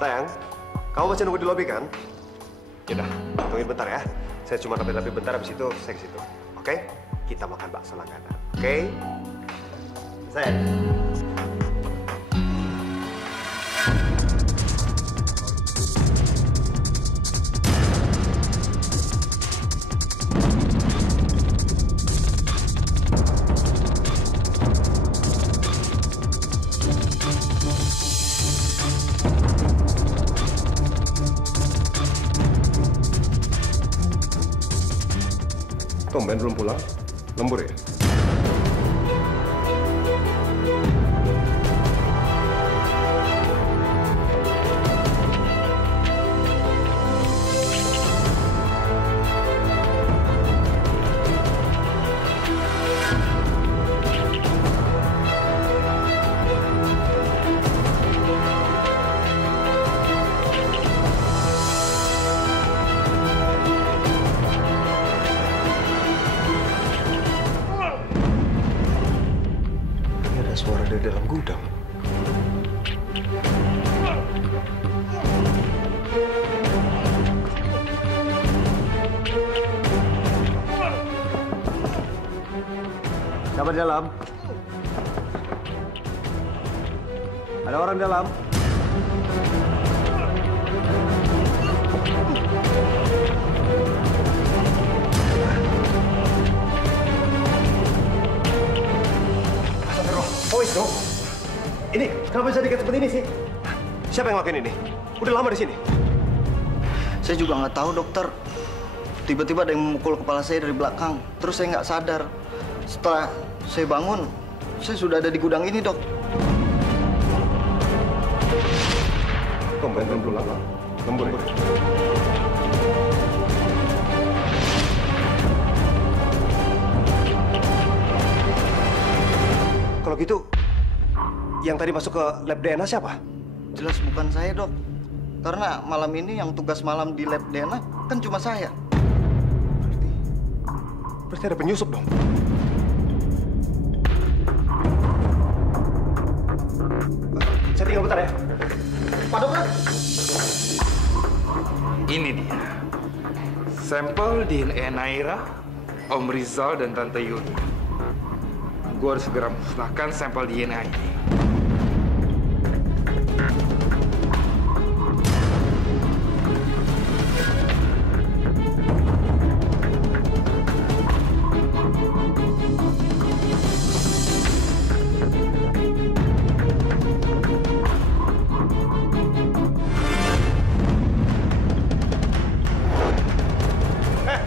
Sayang, kamu masih nunggu di lobi kan? Yaudah, tungguin bentar ya. Saya cuma rapi-rapi bentar, habis itu saya ke situ. Oke? Kita makan bakso langganan. Oke? Sayang. Tumben belum pulang? Lembur ya? Suara dari dalam gudang. Siapa di dalam? Ada orang di dalam? Oh itu, ini kenapa bisa dikit seperti ini sih? Siapa yang ngelakuin ini? Udah lama di sini. Saya juga nggak tahu, dokter. Tiba-tiba ada yang memukul kepala saya dari belakang. Terus saya nggak sadar. Setelah saya bangun, saya sudah ada di gudang ini, dok. Tumben belum pulang, lembur ya? Kalau gitu, yang tadi masuk ke lab DNA siapa? Jelas bukan saya, dok. Karena malam ini yang tugas malam di lab DNA kan cuma saya. Berarti ada penyusup dong. Saya tinggal bentar ya. Pak dokter. Ini dia. Sampel DNA Naira, Om Rizal, dan Tante Yuni. Gue harus segera musnahkan sampel DNA ini.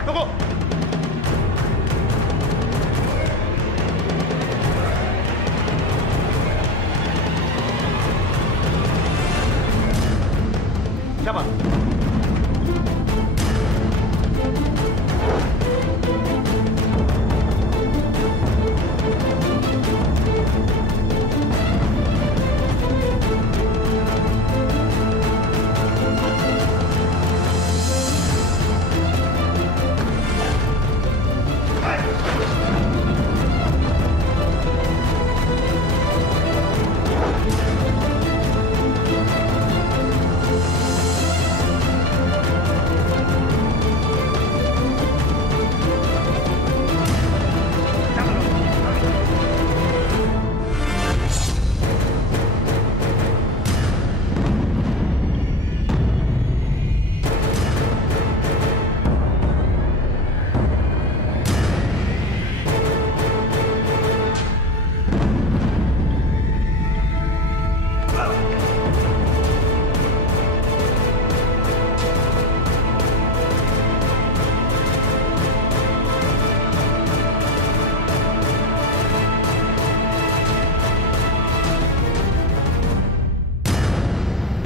Tunggu!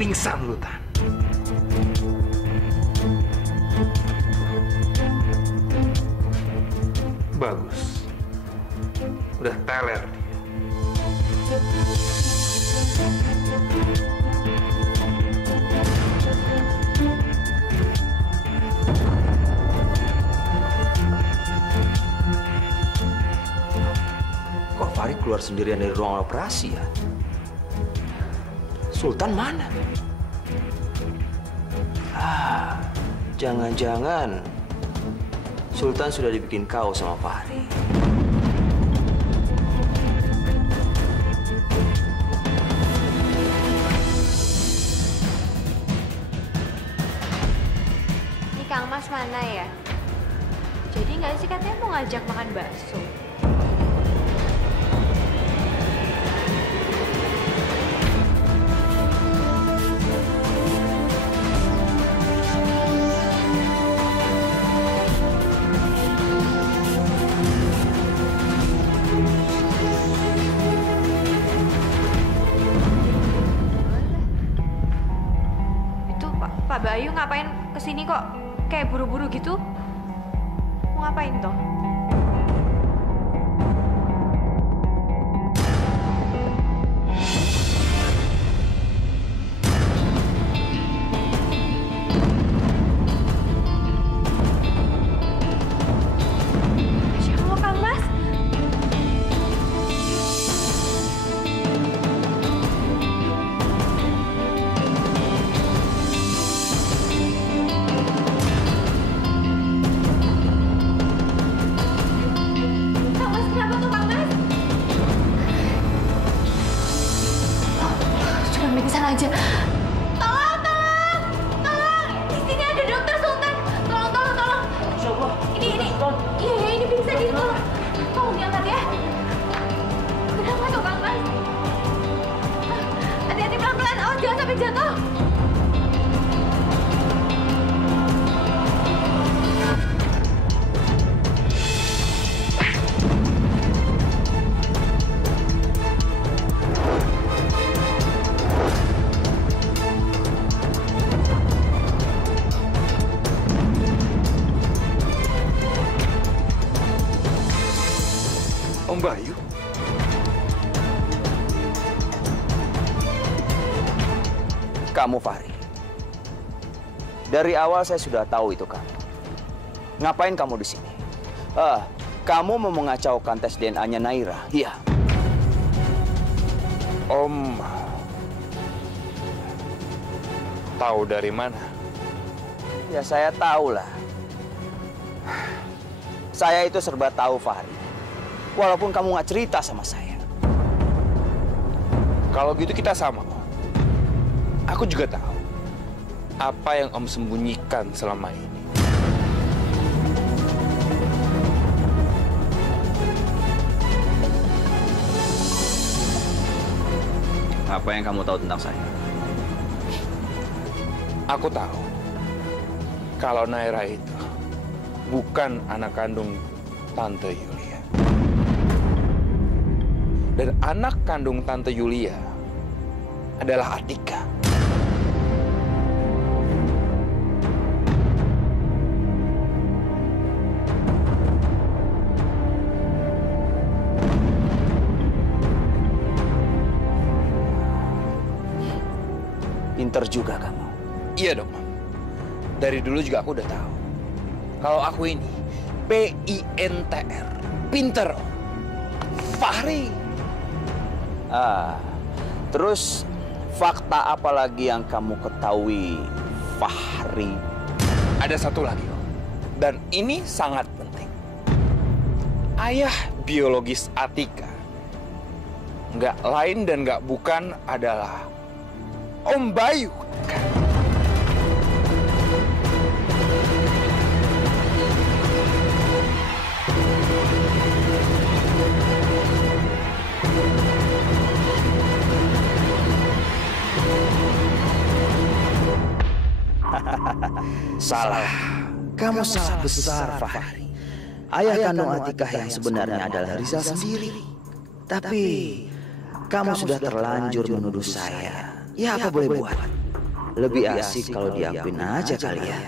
pingsan lu, Tan. Bagus. Udah teler dia. Kok Fahri keluar sendirian dari ruang operasi ya? Sultan mana? Jangan-jangan Sultan sudah dibikin kau sama Fahri. Ini Kang Mas mana ya? Jadi nggak sih katanya mau ngajak makan bakso? Pak Bayu ngapain kesini kok kayak buru-buru gitu? Mau ngapain toh? Siapa Kang Mas? Aja. Tolong! Di sini ada dokter Sultan. Tolong. Ini. Iya, ini pingsan ini. Tolong diangkat ya. Kenapa tuh Kang Mas? Hati-hati pelan-pelan. Awas jangan sampai jatuh. Om Bayu? Kamu Fahri. Dari awal saya sudah tahu itu kamu. Ngapain kamu di sini? Kamu mau mengacaukan tes DNA-nya Naira? Iya. Om tahu dari mana? Ya saya tahu lah. Saya itu serba tahu Fahri. Walaupun kamu nggak cerita sama saya. Kalau gitu kita sama, Om. Aku juga tahu apa yang Om sembunyikan selama ini. Apa yang kamu tahu tentang saya? Aku tahu kalau Naira itu bukan anak kandung Tante Yulia. Dan anak kandung Tante Yulia adalah Atika. Pinter juga kamu. Iya dong, Om. Dari dulu juga aku udah tahu. Kalau aku ini PINTR, pinter, Om. Fahri. Terus fakta apa lagi yang kamu ketahui, Fahri? Ada satu lagi, Om. Dan ini sangat penting. Ayah biologis Atika nggak lain dan nggak bukan adalah Om Bayu. Salah. Kamu salah besar, Fahri. Ayah kandung Atikah yang sebenarnya adalah Rizal sendiri. Tapi kamu sudah terlanjur menuduh saya. Ya apa boleh buat. lebih asik kalau diakuin aja kali ya.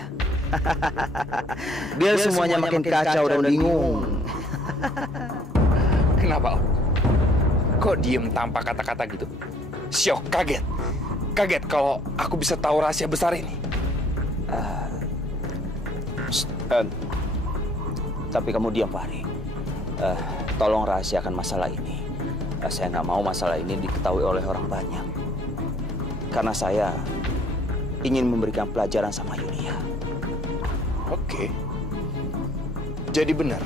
Biar semuanya makin kacau dan bingung. Kenapa, Om? Kok diem tanpa kata-kata gitu? Syok, kaget. Kaget kalau aku bisa tahu rahasia besar ini. Tapi kamu diam, Fahri. Tolong rahasiakan masalah ini. Saya nggak mau masalah ini diketahui oleh orang banyak. Karena saya ingin memberikan pelajaran sama Yulia. Oke. Jadi benar.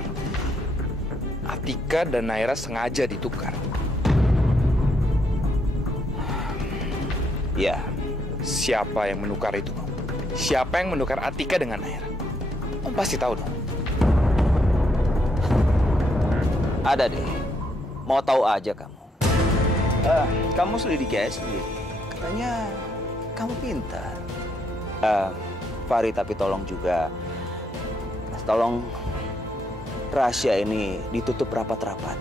Atika dan Naira sengaja ditukar. Ya. Siapa yang menukar itu? Siapa yang menukar Atika dengan Naira? Om pasti tahu dong. Ada deh. Mau tahu aja kamu. Kamu selidiki aja sendiri. Katanya kamu pintar. Fahri, tapi tolong juga. Tolong rahasia ini ditutup rapat-rapat.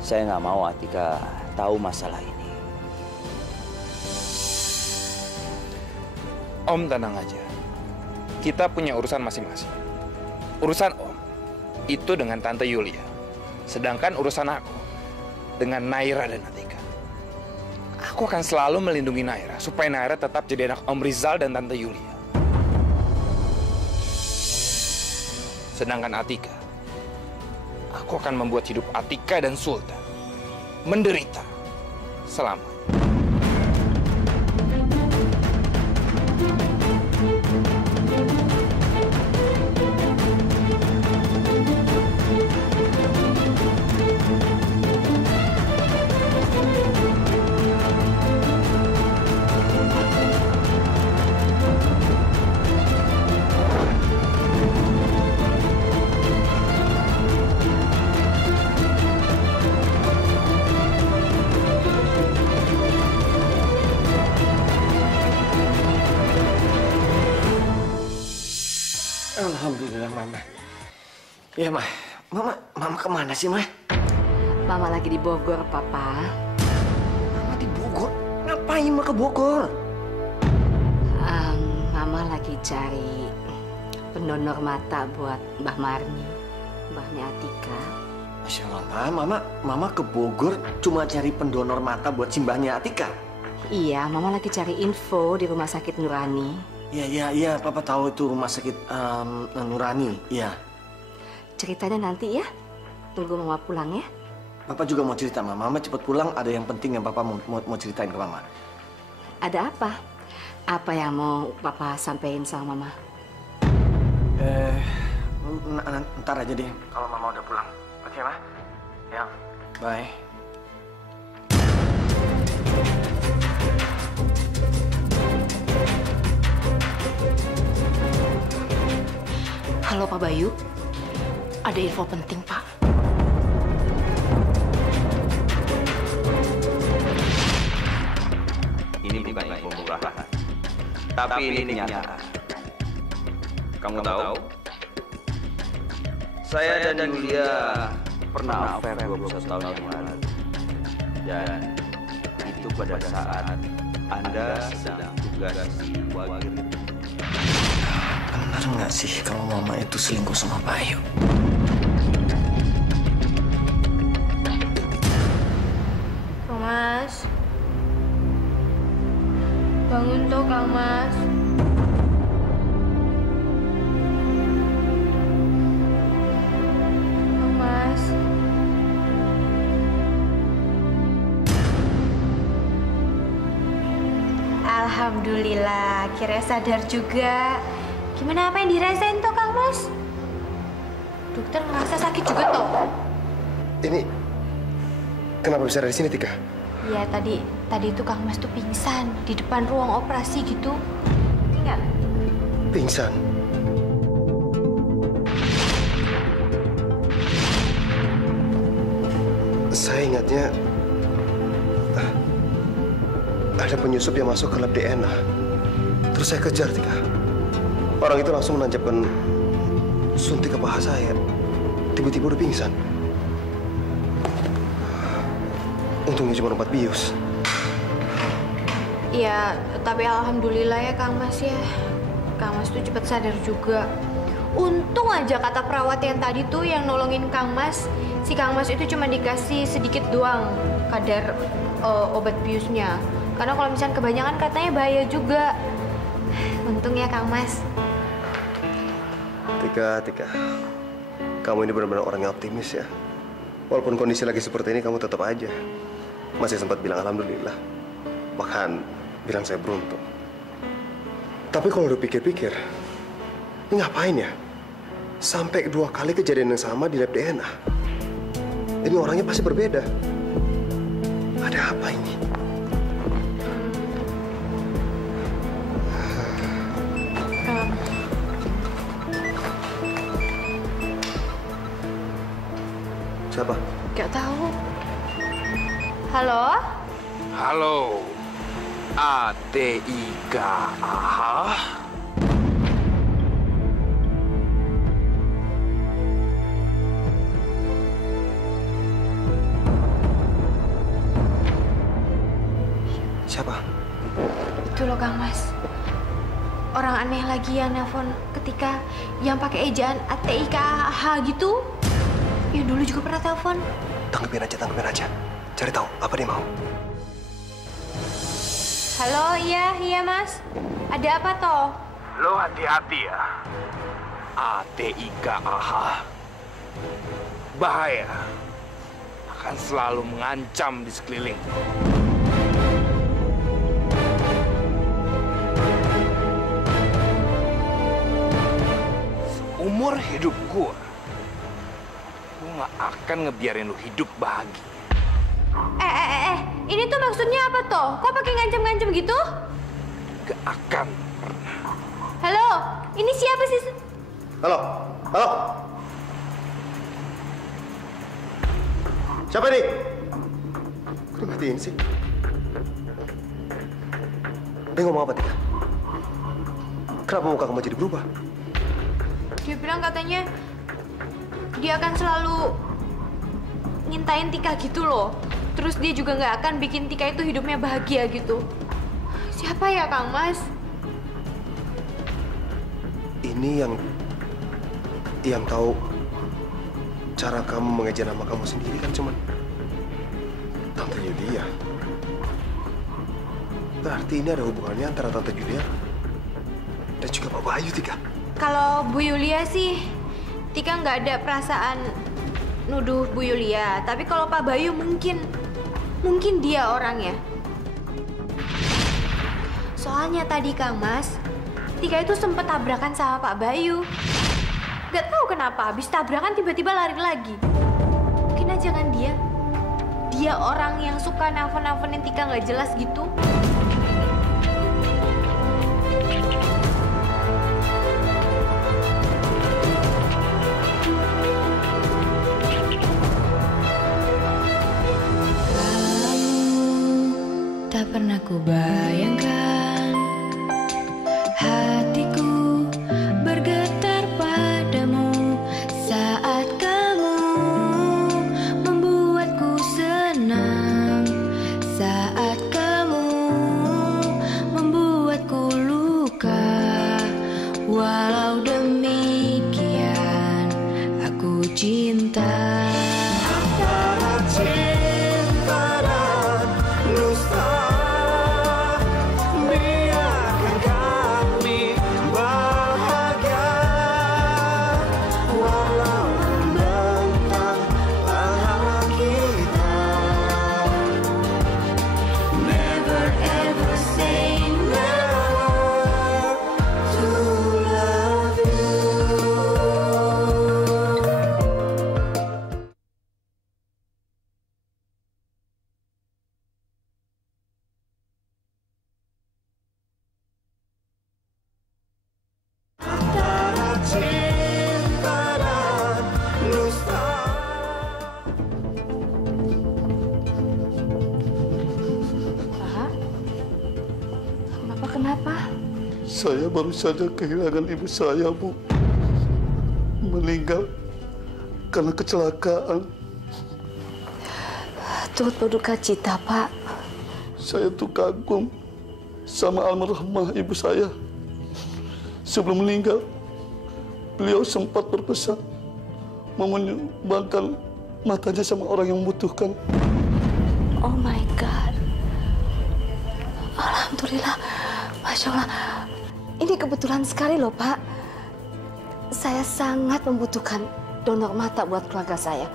Saya nggak mau Atika tahu masalah ini. Om tenang aja. Kita punya urusan masing-masing. Urusan Om itu dengan Tante Yulia. Sedangkan urusan aku dengan Naira dan Atika. Aku akan selalu melindungi Naira supaya Naira tetap jadi anak Om Rizal dan Tante Yulia. Sedangkan Atika, aku akan membuat hidup Atika dan Sultan menderita selama. Alhamdulillah, Mama. Ya, Mama kemana sih, Ma? Mama lagi di Bogor, Papa. Mama di Bogor? Ngapain Ma ke Bogor? Mama lagi cari pendonor mata buat Mbah Marni, Mbahnya Atika. Masya Allah, Mama ke Bogor cuma cari pendonor mata buat simbahnya Atika? Iya, Mama lagi cari info di rumah sakit Nurani. Iya, Papa tahu itu rumah sakit Nurani, iya. Ceritanya nanti ya, tunggu Mama pulang ya. Papa juga mau cerita, Mama cepat pulang, ada yang penting yang Papa mau ceritain ke Mama. Ada apa? Apa yang mau Papa sampaikan sama Mama? Ntar aja deh, kalau Mama udah pulang. Oke, Ma? Ya, bye. Halo Pak Bayu, ada info penting Pak. Ini bukan info murahan, tapi ini kenyataan. Kamu tahu? Saya dan Yulia pernah affair 21 tahun yang lalu. Dan itu pada saat Anda sedang tugas di Wagir. Benar nggak sih kalau Mama itu selingkuh sama Bayu? Kang Mas. Bangun toh Kang Mas. Kang Mas. Alhamdulillah, akhirnya sadar juga. Gimana apa yang dirasain toh Kang Mas? Dokter ngerasa sakit juga toh? Ini kenapa bisa ada di sini, Tika? Iya, tadi itu Kang Mas tuh pingsan di depan ruang operasi gitu. Ingat? Pingsan. Saya ingatnya ada penyusup yang masuk ke lab DNA. Terus saya kejar, Tika. Orang itu langsung menancapkan suntik ke paha saya. Tiba-tiba udah pingsan. Untungnya cuma obat bius. Ya, tapi alhamdulillah ya Kang Mas ya. Kang Mas tuh cepat sadar juga. Untung aja kata perawat yang tadi tuh yang nolongin Kang Mas, si Kang Mas itu cuma dikasih sedikit doang kadar obat biusnya. Karena kalau misalnya kebanyakan katanya bahaya juga. Untung ya Kang Mas. Tika. Kamu ini benar-benar orang yang optimis ya. Walaupun kondisi lagi seperti ini, kamu tetap aja masih sempat bilang alhamdulillah. Bahkan bilang saya beruntung. Tapi kalau udah pikir-pikir, ini ngapain ya? Sampai 2 kali kejadian yang sama di lab DNA. Ini orangnya pasti berbeda. Ada apa ini? Siapa? Gak tahu. Halo? Halo, Atika. Siapa? Itu loh Kang Mas. Orang aneh lagi yang nelpon ketika yang pakai ejaan ATIKH gitu. Ya dulu juga pernah telepon. Tanggepin aja. Cari tahu apa dia mau. Halo, iya Mas. Ada apa toh? Lo hati-hati ya. ATIKH. Bahaya. Akan selalu mengancam di sekeliling. Umur hidup gue nggak akan ngebiarin lu hidup bahagia. Ini tuh maksudnya apa toh? Kok pakai ngancem-ngancem gitu? Gak akan pernah. Halo, ini siapa sih? Halo. Siapa nih? Kok dimatiin sih? Dia ngomong apa, Tika? Kenapa muka kamu jadi berubah? Dia bilang katanya dia akan selalu ngintain Tika gitu loh. Terus dia juga nggak akan bikin Tika itu hidupnya bahagia gitu. Siapa ya Kang Mas? Ini yang tahu cara kamu mengejar nama kamu sendiri kan cuman Tante Yulia. Berarti ini ada hubungannya antara Tante Yulia dan juga Pak Bayu, Tika. Kalau Bu Yulia sih, Tika nggak ada perasaan nuduh Bu Yulia. Tapi kalau Pak Bayu mungkin dia orangnya. Soalnya tadi Kang Mas, Tika itu sempet tabrakan sama Pak Bayu. Gak tahu kenapa, habis tabrakan tiba-tiba lari lagi. Mungkin aja kan dia orang yang suka nelfon-nelfonin Tika nggak jelas gitu. Tak pernah ku bayangkan hatiku bergetar padamu saat kamu membuatku senang, saat kamu membuatku luka. Walau demikian aku cinta. Kenapa? Saya baru saja kehilangan ibu saya, Bu. Meninggal karena kecelakaan. Turut berduka cita, Pak. Saya tuh kagum sama almarhumah ibu saya. Sebelum meninggal, beliau sempat berpesan mau menyumbangkan matanya sama orang yang membutuhkan. Oh my God. Alhamdulillah. Masya Allah. Ini kebetulan sekali loh, Pak. Saya sangat membutuhkan donor mata buat keluarga saya.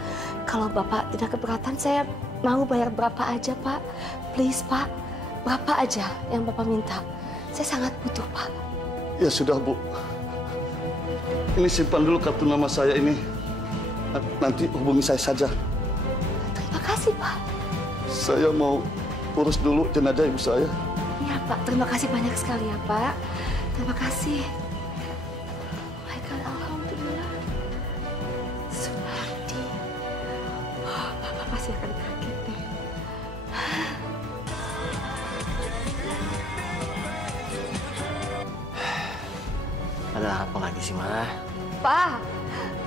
Kalau Bapak tidak keberatan, saya mau bayar berapa aja, Pak. Please, Pak. Berapa aja yang Bapak minta. Saya sangat butuh, Pak. Ya sudah, Bu. Ini simpan dulu kartu nama saya ini. Nanti hubungi saya saja. Terima kasih, Pak. Saya mau urus dulu jenazah ibu saya. Iya, Pak. Terima kasih banyak sekali ya, Pak. Terima kasih. Oh my God, alhamdulillah. Sunardi. Oh, Bapak pasti akan kaget deh. Ada apa lagi sih, Ma? Pak,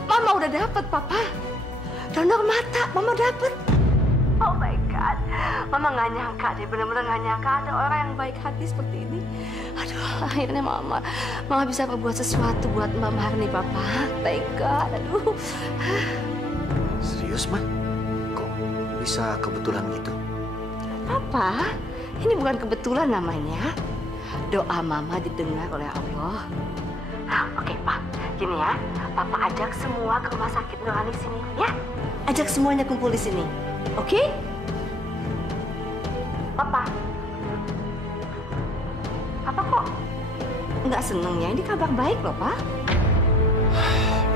Mama udah dapet, Papa. Donor mata, Mama dapet. Oh my God. Mama nggak nyangka deh, bener-bener nggak nyangka ada orang yang baik hati seperti ini. Aduh, akhirnya Mama bisa berbuat sesuatu buat Mbak Marni, Papa. Thank God, aduh. Serius, Ma? Kok bisa kebetulan gitu? Papa, ini bukan kebetulan namanya. Doa Mama didengar oleh Allah. Oke, Pak. Gini ya, Papa ajak semua ke rumah sakit Nurani sini, ya. Ajak semuanya kumpul di sini. Oke? Papa. Papa kok nggak seneng ya? Ini kabar baik loh, Pak.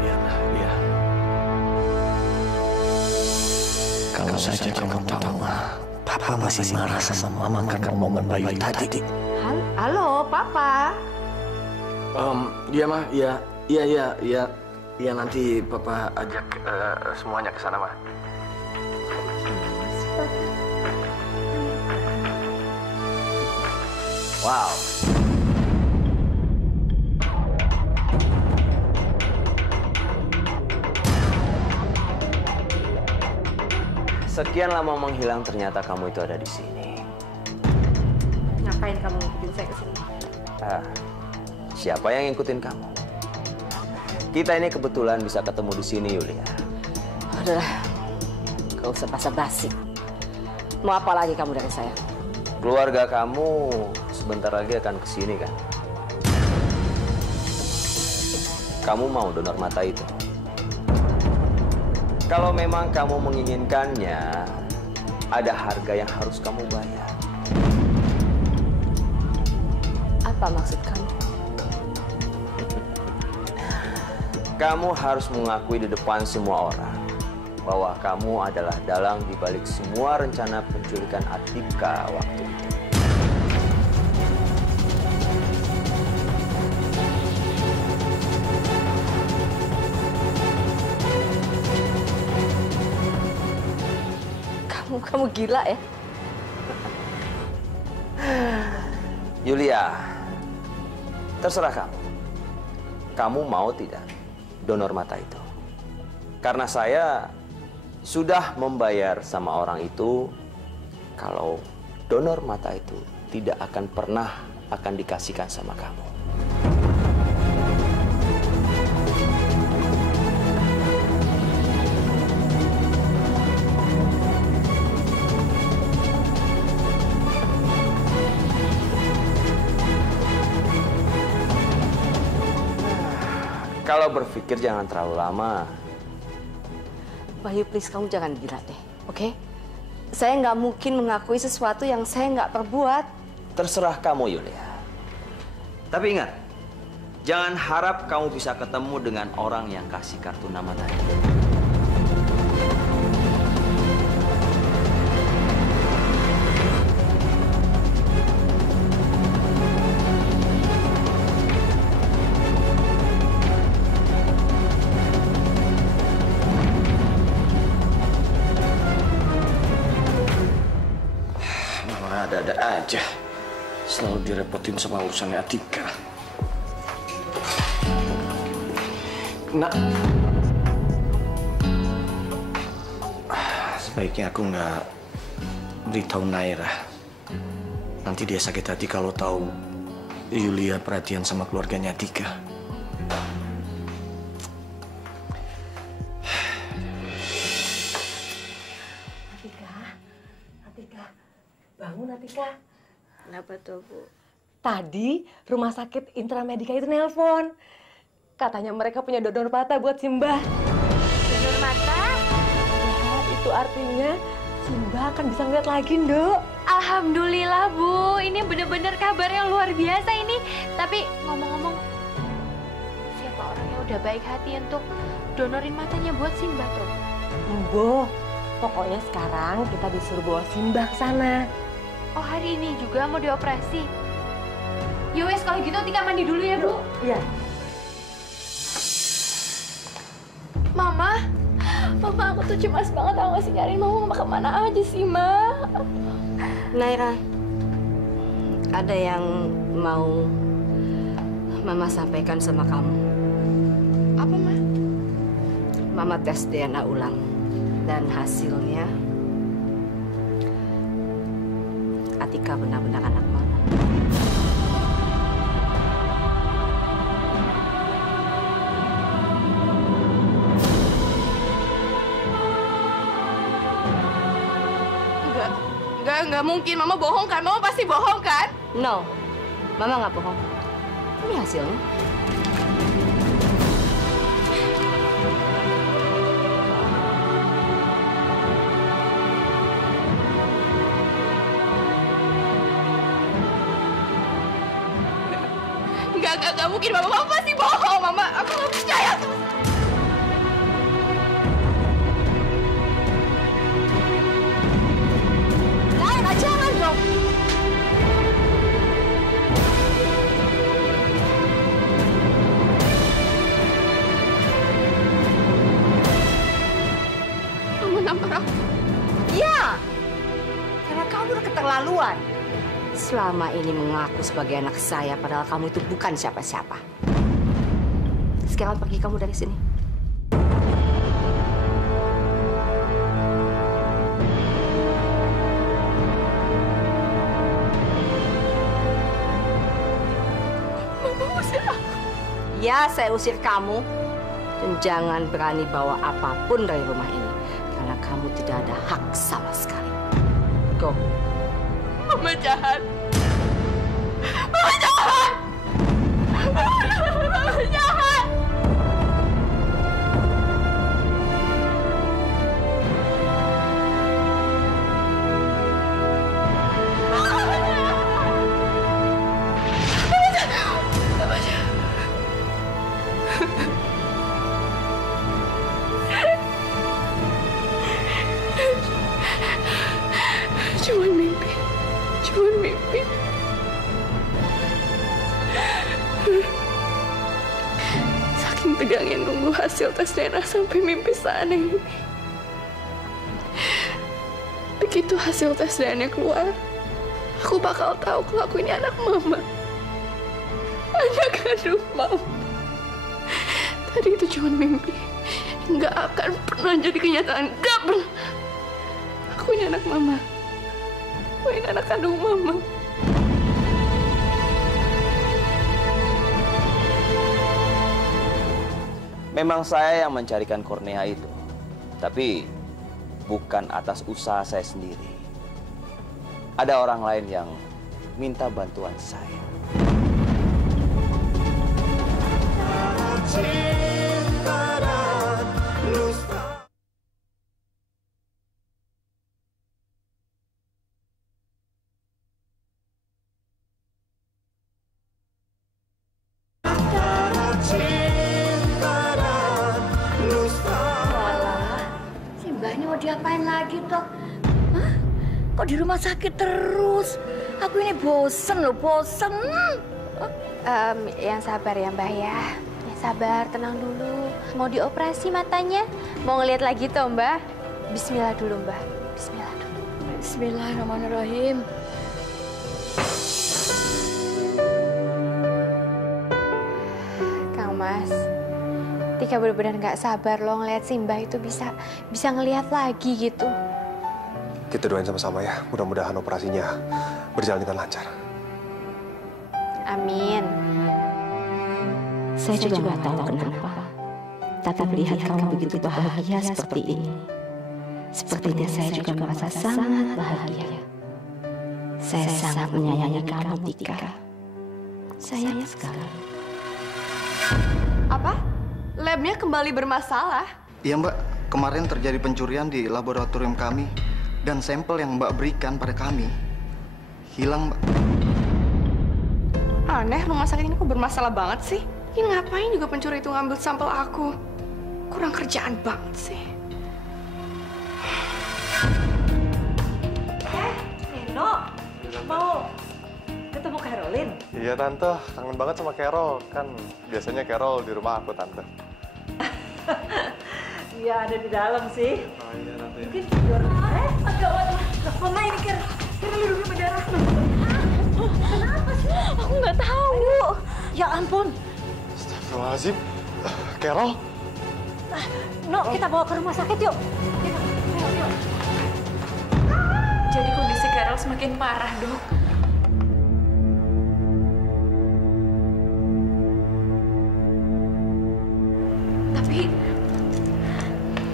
Iya. Kalau saja kamu tahu, Ma, Papa masih marah sama Mama karena momen Bayu tadi. Halo, Papa. Iya, Ma. Iya, nanti Papa ajak semuanya ke sana, Ma. Wow. Sekian lama menghilang, ternyata kamu itu ada di sini. Ngapain kamu ngikutin saya ke sini? Siapa yang ngikutin kamu? Kita ini kebetulan bisa ketemu di sini, Yulia. Udahlah, gak usah basa-basi. Mau apa lagi kamu dari saya? Keluarga kamu sebentar lagi akan ke sini, kan? Kamu mau donor mata itu? Kalau memang kamu menginginkannya, ada harga yang harus kamu bayar. Apa maksud kamu? Kamu harus mengakui di depan semua orang bahwa kamu adalah dalang di balik semua rencana penculikan Atika waktu itu. Kamu gila ya? Yulia, terserah kamu. Kamu mau tidak donor mata itu? Karena saya sudah membayar sama orang itu kalau donor mata itu tidak akan pernah akan dikasihkan sama kamu. Kalau berpikir jangan terlalu lama. Bayu, please kamu jangan gila deh, oke? Saya nggak mungkin mengakui sesuatu yang saya nggak perbuat. Terserah kamu, Yulia. Tapi ingat, jangan harap kamu bisa ketemu dengan orang yang kasih kartu nama tadi. Ada-ada aja. Selalu direpotin sama urusannya Atika. Nak, sebaiknya aku nggak beritahu Naira Nanti dia sakit hati kalau tahu Yulia perhatian sama keluarganya Tika. Atika, bangun Atika. Kenapa tuh, Bu? Tadi rumah sakit Intramedika itu nelpon. Katanya mereka punya donor mata buat Simbah. Donor mata? Ya, itu artinya Simbah akan bisa ngeliat lagi, Nduk. Alhamdulillah, Bu. Ini bener-bener kabar yang luar biasa ini. Tapi ngomong-ngomong, siapa orang yang udah baik hati untuk donorin matanya buat Simbah tuh? Mbah, pokoknya sekarang kita disuruh bawa Simbah ke sana. Oh, hari ini juga mau dioperasi? Yowes, kalau gitu Tika mandi dulu ya, Bu. Iya. Mama, aku tuh cemas banget, aku masih nyariin Mama kemana aja sih, Ma? Naira, ada yang mau Mama sampaikan sama kamu. Apa, Ma? Mama tes DNA ulang dan hasilnya Atika benar-benar anak Mama. Enggak mungkin. Mama bohong kan? Mama pasti bohong kan? No, Mama nggak bohong. Ini hasilnya. Enggak mungkin. Mama pasti bohong. Mama, aku nggak percaya. Naira, jangan dong. Kamu nampar aku. Ya, karena kamu udah keterlaluan. Selama ini mengaku sebagai anak saya, padahal kamu itu bukan siapa-siapa. Sekarang pergi kamu dari sini. Mama usir aku. Ya, saya usir kamu. Dan jangan berani bawa apapun dari rumah ini. Karena kamu tidak ada hak sama sekali. Go. Mama jahat. Mama jahat. Mama jahat. Cuman mimpi. Saking tegangnya nunggu hasil tes DNA sampai mimpi seaneh ini. Begitu hasil tes DNA keluar, aku bakal tahu kalau aku ini anak Mama. Anak kandung Mama. Tadi itu cuma mimpi. Nggak akan pernah jadi kenyataan. Nggak pernah. Aku ini anak Mama. Aku ini anak kandung Mama. Memang saya yang mencarikan kornea itu. Tapi bukan atas usaha saya sendiri. Ada orang lain yang minta bantuan saya. Mau diapain lagi toh? Hah? Kok di rumah sakit terus? Aku ini bosen loh, bosen. Yang sabar ya Mbah ya. Yang sabar, tenang dulu. Mau dioperasi matanya? Mau ngeliat lagi toh Mbah? Bismillah dulu Mbah. Bismillah dulu. Bismillahirrahmanirrahim. Kang Mas, Tika benar-benar nggak sabar loh ngeliat Simbah itu bisa ngeliat lagi gitu. Kita doain sama-sama ya. Mudah-mudahan operasinya berjalan dengan lancar. Amin. Saya juga nggak tahu kenapa. Tapi melihat kamu begitu bahagia seperti ini, sepertinya saya juga merasa sangat bahagia. Saya sangat menyayangi kamu, Tika. Sayang sekali. Apa? Labnya kembali bermasalah? Iya Mbak, kemarin terjadi pencurian di laboratorium kami. Dan sampel yang Mbak berikan pada kami hilang, Mbak. Aneh, rumah sakit ini kok bermasalah banget sih? Ini ngapain juga pencuri itu ngambil sampel aku? Kurang kerjaan banget sih. Nino, mau ketemu Caroline? Iya Tante, kangen banget sama Carol. Kan biasanya Carol di rumah aku, Tante. Iya, ada di dalam sih. Oh iya Tante. Mungkin agak Mama ini Kira hidungnya berdarah. Kenapa sih? Aku nggak tahu. Ya ampun. Astagfirullahaladzim. Carol? No, kita bawa ke rumah sakit yuk. Yuk. Jadi kondisi Carol semakin parah, Dok.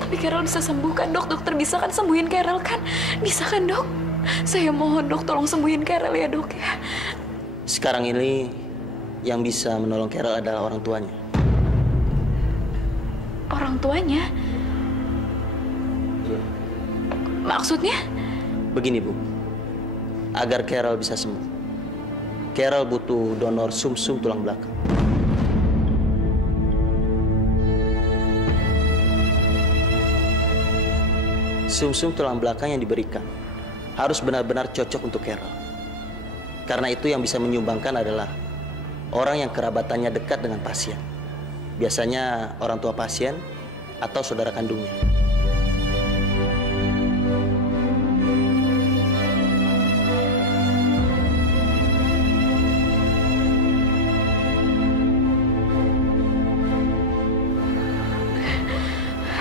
Tapi Carol bisa sembuh kan, Dok? Dokter bisa kan sembuhin Carol kan? Bisa kan, Dok? Saya mohon, Dok, tolong sembuhin Carol ya, Dok ya. Sekarang ini yang bisa menolong Carol adalah orang tuanya. Orang tuanya? Iya. Maksudnya? Begini, Bu. Agar Carol bisa sembuh, Carol butuh donor sumsum tulang belakang. Sumsum tulang belakang yang diberikan harus benar-benar cocok untuk Carol. Karena itu yang bisa menyumbangkan adalah orang yang kerabatannya dekat dengan pasien. Biasanya orang tua pasien atau saudara kandungnya.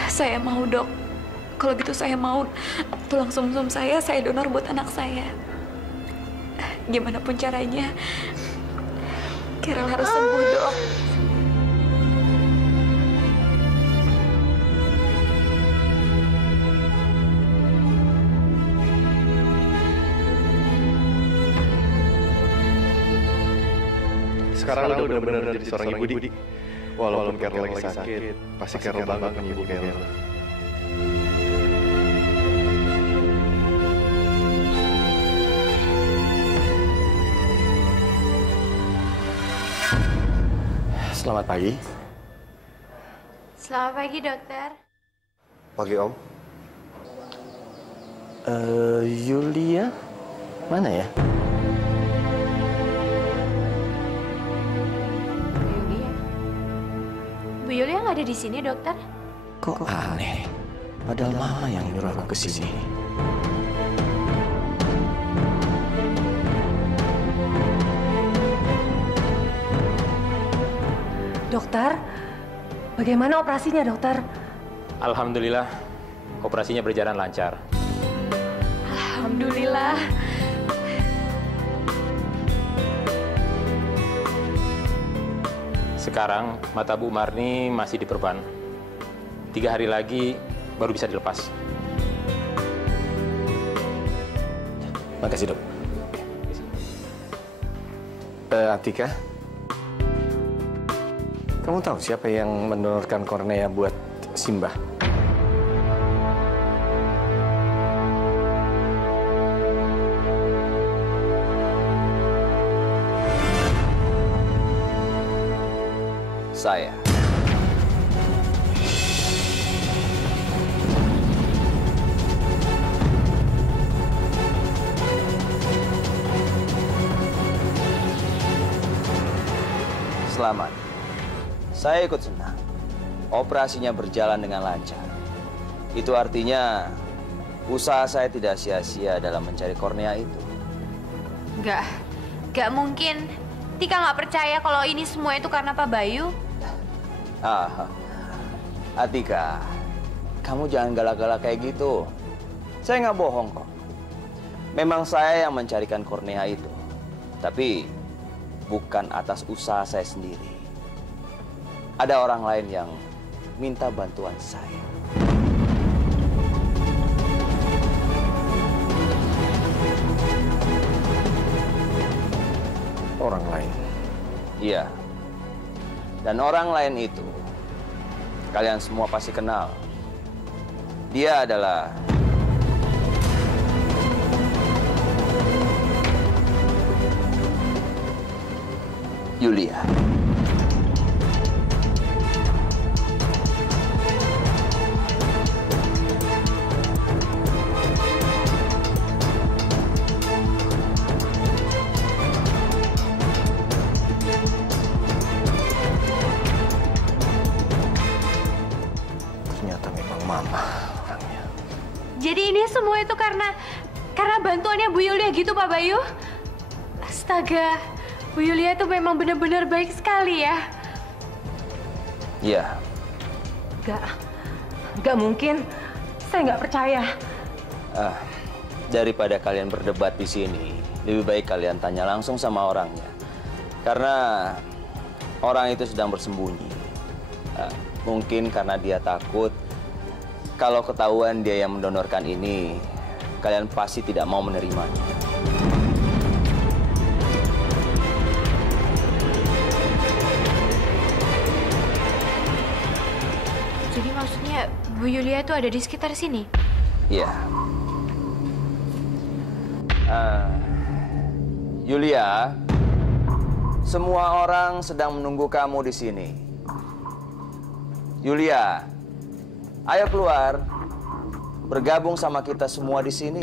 Saya mau, Dok. Kalau gitu saya mau tulang sumsum saya donor buat anak saya. Gimana pun caranya, Carol harus sembuh, Dok. Sekarang udah benar-benar jadi seorang ibu, Di. Walaupun Carol lagi sakit, pasti Carol bangga punya ibu Carol. Selamat pagi. Selamat pagi, Dokter. Pagi, Om. Yulia, mana ya? Bu Yulia nggak ada di sini, Dokter. Kok aneh? Padahal Mama yang nyuruh aku ke sini. Dokter, bagaimana operasinya, Dokter? Alhamdulillah, operasinya berjalan lancar. Alhamdulillah. Sekarang mata Bu Marni masih diperban. 3 hari lagi baru bisa dilepas. Makasih, Dok. Atika, kamu tahu siapa yang mendonorkan kornea buat Simba? Saya. Selamat. Saya ikut senang. Operasinya berjalan dengan lancar. Itu artinya usaha saya tidak sia-sia dalam mencari kornea itu. Nggak mungkin. Tika nggak percaya kalau ini semua itu karena Pak Bayu. Atika, kamu jangan galak-galak kayak gitu. Saya nggak bohong kok. Memang saya yang mencarikan kornea itu. Tapi bukan atas usaha saya sendiri. Ada orang lain yang minta bantuan saya. Orang lain? Iya. Dan orang lain itu, kalian semua pasti kenal. Dia adalah Yulia. Ternyata memang Mama orangnya. Jadi ini semua itu karena bantuannya Bu Yulia gitu, Pak Bayu? Astaga, Bu Yulia itu memang benar-benar baik sekali ya. Iya. Nggak mungkin. Saya nggak percaya. Daripada kalian berdebat di sini, lebih baik kalian tanya langsung sama orangnya. Karena orang itu sedang bersembunyi. Mungkin karena dia takut kalau ketahuan dia yang mendonorkan ini, kalian pasti tidak mau menerimanya. Jadi maksudnya Bu Yulia itu ada di sekitar sini? Iya. Yulia, semua orang sedang menunggu kamu di sini. Yulia, ayo keluar, bergabung sama kita semua di sini.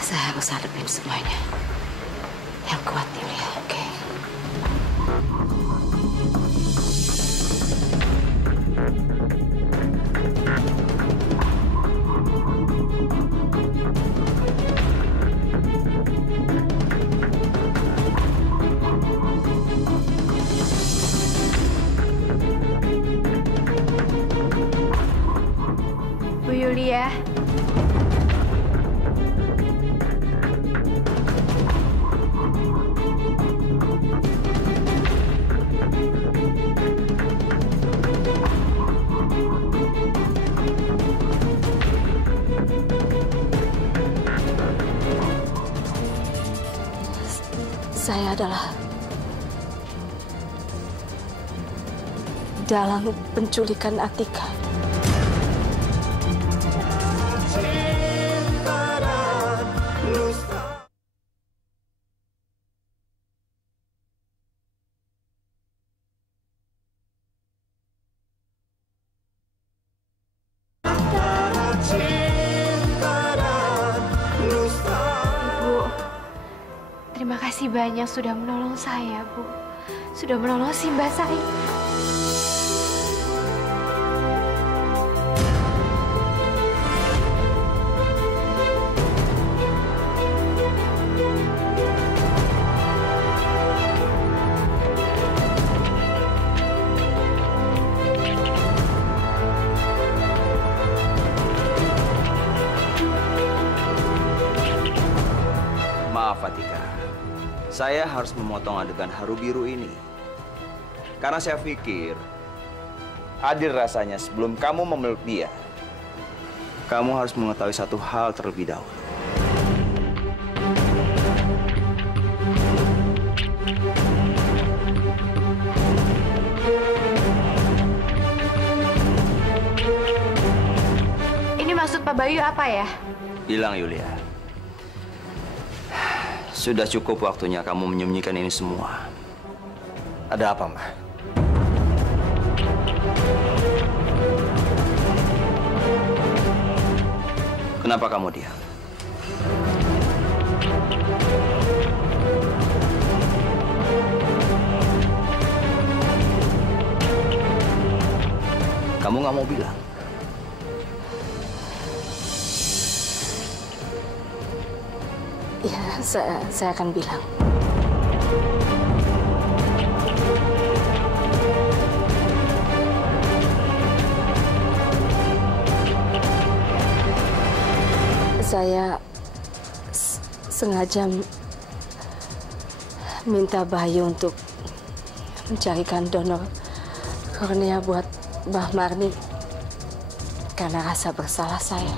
Saya harus hadapin semuanya. Yang kuat, Yulia, oke? Bu Yulia. Saya adalah dalang penculikan Atika. Terima kasih banyak sudah menolong saya, Bu. Sudah menolong Simba saya. Maaf, Atika. Saya harus memotong adegan haru biru ini. Karena saya pikir, adil rasanya sebelum kamu memeluk dia, kamu harus mengetahui satu hal terlebih dahulu. Ini maksud Pak Bayu apa ya? Bilang, Yulia. Sudah cukup waktunya kamu menyembunyikan ini semua. Ada apa, Ma? Kenapa kamu diam? Kamu nggak mau bilang? Ya, saya akan bilang. Saya sengaja minta Bayu untuk mencarikan donor kornea buat Mbah Marni karena rasa bersalah saya.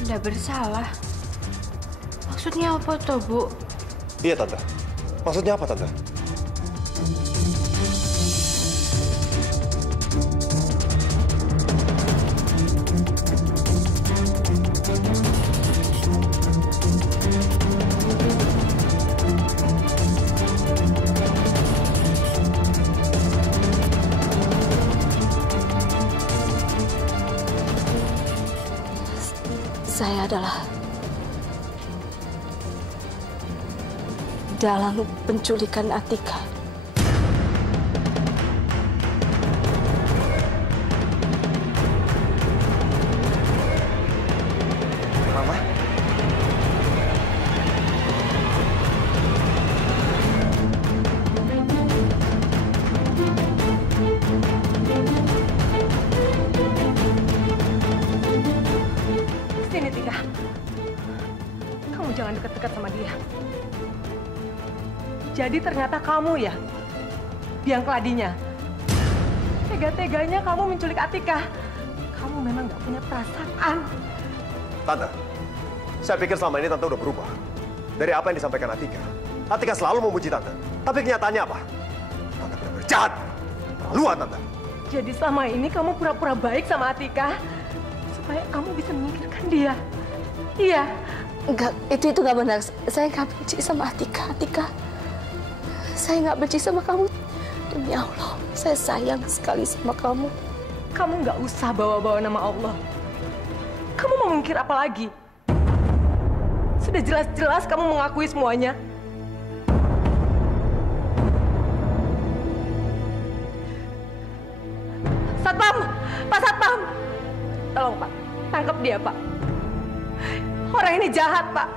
Anda bersalah? Maksudnya apa toh, Bu? Iya, Tante. Maksudnya apa, Tante? Saya adalah dalang penculikan Atika. Mama? Sini, Tika. Kamu jangan dekat-dekat sama dia. Jadi ternyata kamu ya, biang keladinya. Tega-teganya kamu menculik Atika. Kamu memang nggak punya perasaan. Tante, saya pikir selama ini Tante udah berubah. Dari apa yang disampaikan Atika. Atika selalu memuji Tante. Tapi kenyataannya apa? Tante benar-benar jahat. Terlaluan, Tante. Jadi selama ini kamu pura-pura baik sama Atika supaya kamu bisa menyingkirkan dia. Iya. Enggak, itu nggak benar. Saya nggak benci sama Atika. Atika, saya nggak benci sama kamu. Demi Allah, saya sayang sekali sama kamu. Kamu nggak usah bawa-bawa nama Allah. Kamu mau mengungkir apa lagi? Sudah jelas-jelas kamu mengakui semuanya. Satpam! Pak Satpam! Tolong, Pak. Tangkap dia, Pak. Orang ini jahat, Pak.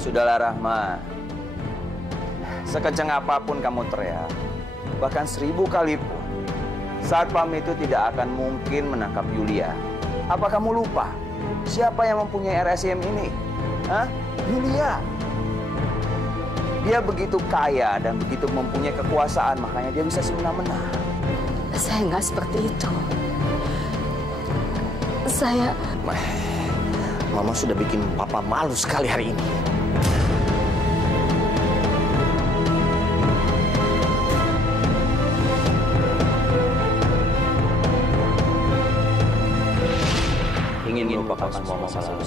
Sudahlah, Rahma. Sekencang apapun kamu teriak, bahkan 1000 kali pun, Satpam itu tidak akan mungkin menangkap Yulia. Apa kamu lupa siapa yang mempunyai RSIM ini? Hah? Yulia. Dia begitu kaya dan begitu mempunyai kekuasaan, makanya dia bisa semena-mena. Saya nggak seperti itu. Saya... Mama sudah bikin Papa malu sekali hari ini. Ingin melupakan semua masalah lalu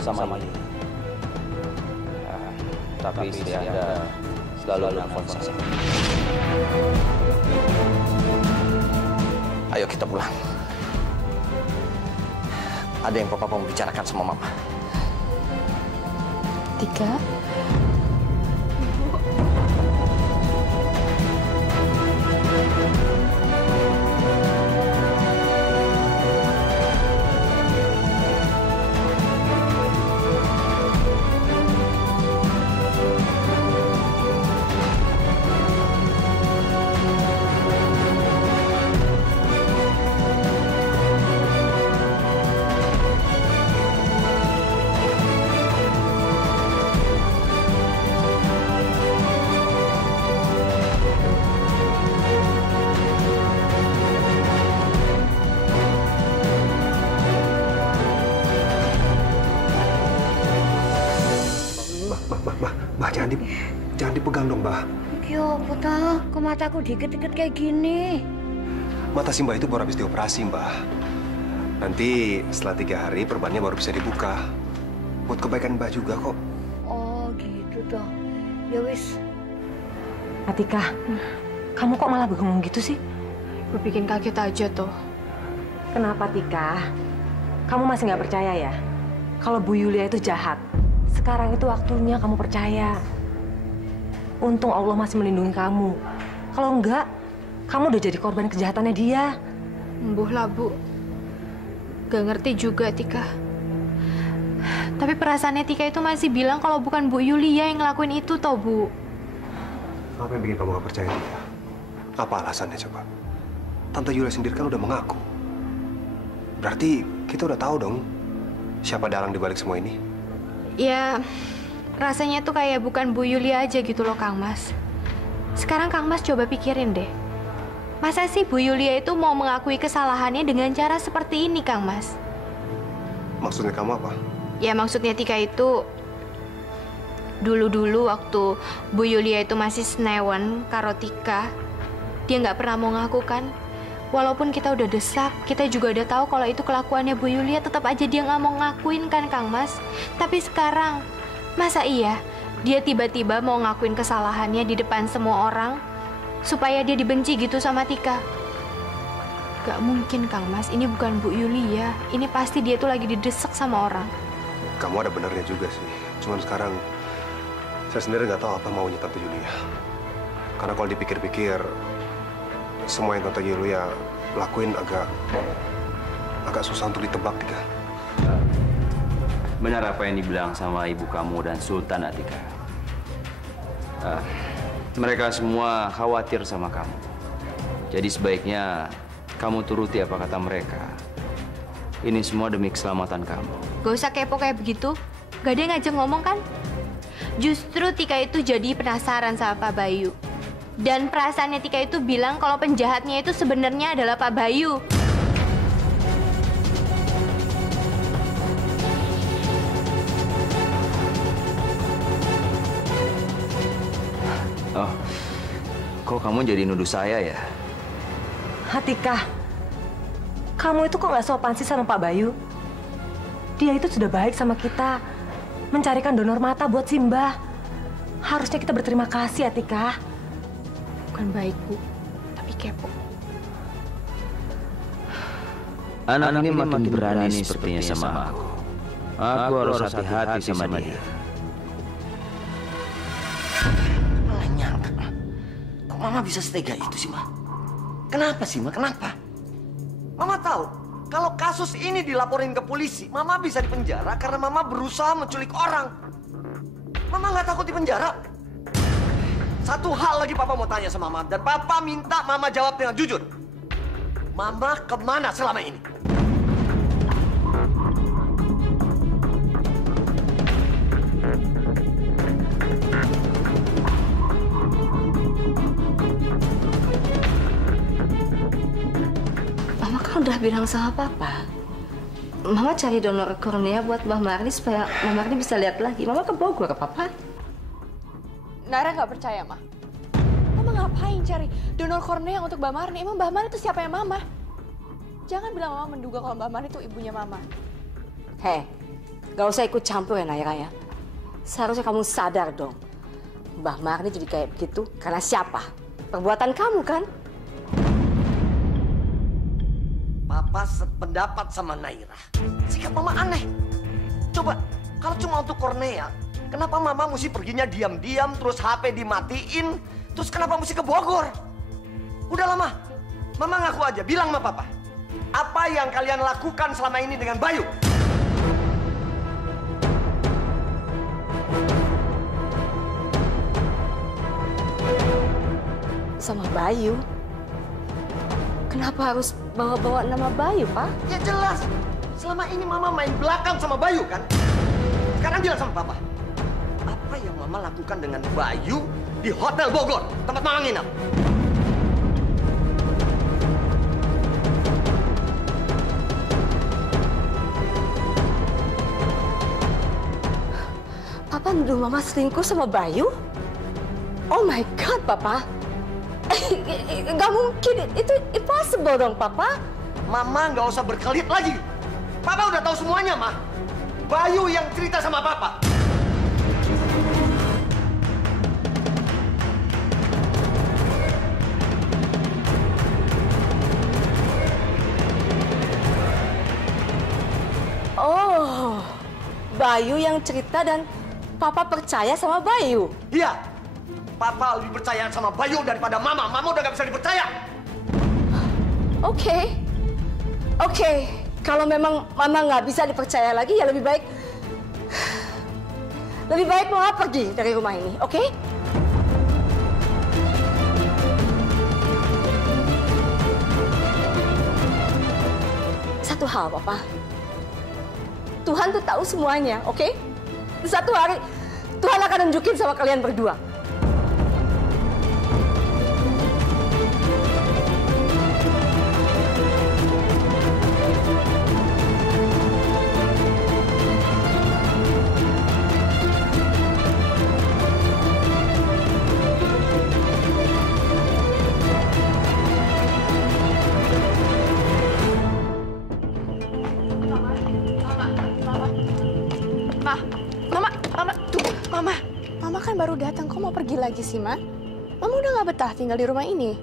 sama ini. Tapi istri Anda selalu menelpon saya. Ayo kita pulang. Ada yang Papa mau bicarakan sama Mama. Tika? Mbah, jangan dipegang dong, Mbah. Yo, putar, kok mataku dikit-dikit kayak gini? Mata si Mbah itu baru habis dioperasi, Mbah. Nanti setelah 3 hari perbannya baru bisa dibuka. Buat kebaikan Mbah juga kok. Oh, gitu toh. Ya wis. Atika, kamu kok malah bengong gitu sih? Gue bikin kaget aja tuh. Kenapa, Tika? Kamu masih nggak percaya ya? Kalau Bu Yulia itu jahat. Sekarang itu waktunya kamu percaya. Untung Allah masih melindungi kamu. Kalau enggak, kamu udah jadi korban kejahatannya dia. Embuh lah, Bu. Gak ngerti juga, Tika. Tapi perasaannya Tika itu masih bilang kalau bukan Bu Yulia yang ngelakuin itu toh, Bu. Apa yang bikin kamu gak percaya dia? Apa alasannya coba? Tante Yulia sendiri kan udah mengaku. Berarti kita udah tahu dong siapa dalang dibalik semua ini. Ya, rasanya tuh kayak bukan Bu Yulia aja gitu loh, Kang Mas. Sekarang Kang Mas coba pikirin deh. Masa sih Bu Yulia itu mau mengakui kesalahannya dengan cara seperti ini, Kang Mas? Maksudnya kamu apa? Ya maksudnya Tika itu dulu-dulu waktu Bu Yulia itu masih senewan karo Tika, dia nggak pernah mau ngaku kan? Walaupun kita udah desak, kita juga udah tahu kalau itu kelakuannya Bu Yulia, tetap aja dia nggak mau ngakuin kan, Kang Mas? Tapi sekarang, masa iya dia tiba-tiba mau ngakuin kesalahannya di depan semua orang supaya dia dibenci gitu sama Tika? Gak mungkin, Kang Mas. Ini bukan Bu Yulia. Ini pasti dia tuh lagi didesak sama orang. Kamu ada benernya juga sih. Cuman sekarang saya sendiri nggak tahu apa maunya Tante Yulia. Karena kalau dipikir-pikir, semua yang Tante Yulia lakuin agak susah untuk ditebak, Tika. Benar apa yang dibilang sama ibu kamu dan Sultan, Atika. Mereka semua khawatir sama kamu. Jadi sebaiknya kamu turuti apa kata mereka. Ini semua demi keselamatan kamu. Gak usah kepo kayak begitu. Gak ada yang ngajak ngomong kan? Justru Tika itu jadi penasaran sama Pak Bayu. Dan perasaannya Tika itu bilang kalau penjahatnya itu sebenarnya adalah Pak Bayu. Oh, kok kamu jadi nuduh saya ya? Tika, kamu itu kok nggak sopan sih sama Pak Bayu? Dia itu sudah baik sama kita, mencarikan donor mata buat Simba. Harusnya kita berterima kasih, Tika. Bukan baik, Bu, tapi kepo. Anak ini makin berani sepertinya sama aku. Aku harus hati-hati sama dia. Malah nyangka, kok Mama bisa setega itu sih, Ma? Kenapa sih, Ma? Kenapa? Mama tahu, kalau kasus ini dilaporin ke polisi, Mama bisa dipenjara karena Mama berusaha menculik orang. Mama nggak takut dipenjara. Satu hal lagi Papa mau tanya sama Mama, dan Papa minta Mama jawab dengan jujur. Mama kemana selama ini? Udah bilang sama Papa. Mama cari donor kornea buat Mbak Marni supaya Mbak Marni bisa lihat lagi. Mama ke Bogor ke Papa. Nara nggak percaya, Ma. Mama ngapain cari donor kornea untuk Mbak Marni? Emang Mbak Marni itu siapa yang Mama? Jangan bilang Mama menduga kalau Mbak Marni itu ibunya Mama. Hei, gak usah ikut campur ya, Naira ya. Seharusnya kamu sadar dong. Mbak Marni jadi kayak begitu karena siapa? Perbuatan kamu kan? Papa sependapat sama Naira. Sikap Mama aneh. Coba, kalau cuma untuk kornea, kenapa Mama mesti perginya diam-diam, terus HP dimatiin, terus kenapa mesti ke Bogor? Udah lama, Mama ngaku aja, bilang sama Papa. Apa yang kalian lakukan selama ini dengan Bayu? Sama Bayu? Kenapa harus bawa-bawa nama Bayu, Pak? Ya jelas. Selama ini Mama main belakang sama Bayu, kan? Sekarang bilang sama Papa. Apa yang Mama lakukan dengan Bayu di Hotel Bogor, tempat Mama nginap? Papa nuduh Mama selingkuh sama Bayu? Oh my God, Papa. Gak mungkin, itu impossible dong, Papa. Mama nggak usah berkelit lagi. Papa udah tahu semuanya, Ma. Bayu yang cerita sama Papa. Oh, Bayu yang cerita dan Papa percaya sama Bayu? Iya. Papa lebih percaya sama Bayu daripada Mama. Mama udah gak bisa dipercaya. Oke. Kalau memang Mama nggak bisa dipercaya lagi, ya lebih baik Lebih baik Mama pergi dari rumah ini, oke? Satu hal, Papa. Tuhan tuh tahu semuanya, oke? Satu hari, Tuhan akan nunjukin sama kalian berdua. Mama kan baru datang, kok mau pergi lagi sih, Ma? Mama udah nggak betah tinggal di rumah ini.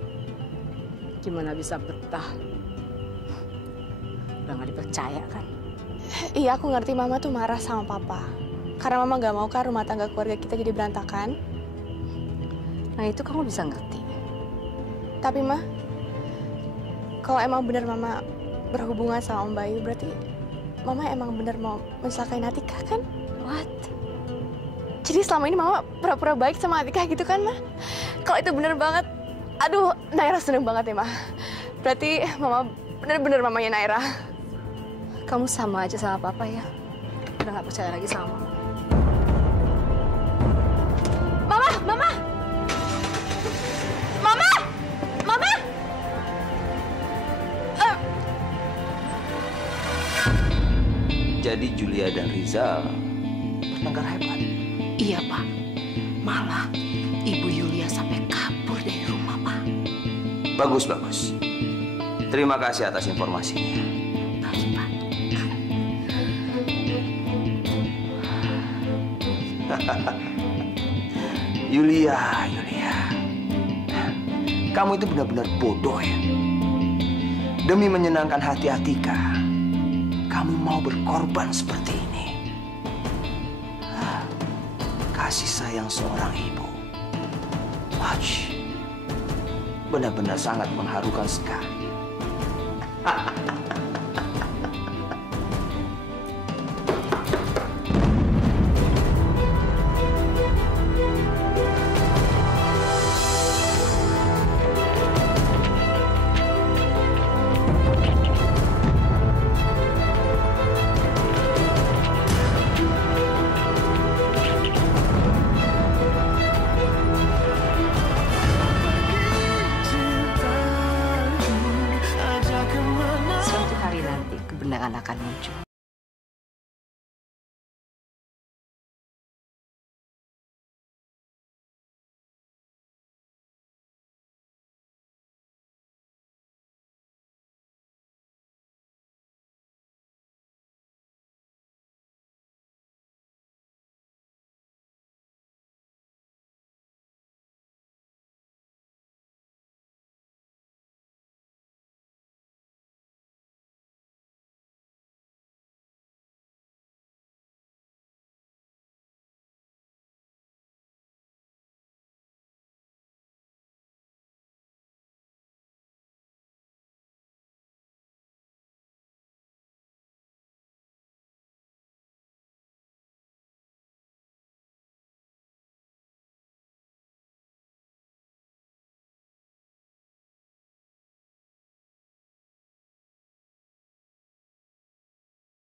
Gimana bisa betah? Udah nggak dipercaya kan? Iya, aku ngerti Mama tuh marah sama Papa. Karena Mama nggak mau kan rumah tangga keluarga kita jadi berantakan. Nah itu kamu bisa ngerti. Tapi Ma, kalau emang bener Mama berhubungan sama Om Bayu, berarti Mama emang bener mau mencelakain Atika kan? What? Jadi selama ini Mama pura-pura baik sama Atika gitu kan, Ma? Kalau itu bener banget, aduh, Naira seneng banget ya, Ma. Berarti Mama bener-bener mamanya Naira. Kamu sama aja sama Papa ya. Udah nggak percaya lagi sama Mama. Mama! Jadi Julia dan Rizal bertengkar hebat. Iya, Pak. Malah Ibu Yulia sampai kabur dari rumah, Pak. Bagus, bagus. Terima kasih atas informasinya. Baik, Pak. Yulia. Kamu itu benar-benar bodoh ya. Demi menyenangkan hati Atika, kamu mau berkorban seperti ini. Kasih sayang seorang ibu. Benar-benar sangat mengharukan sekali.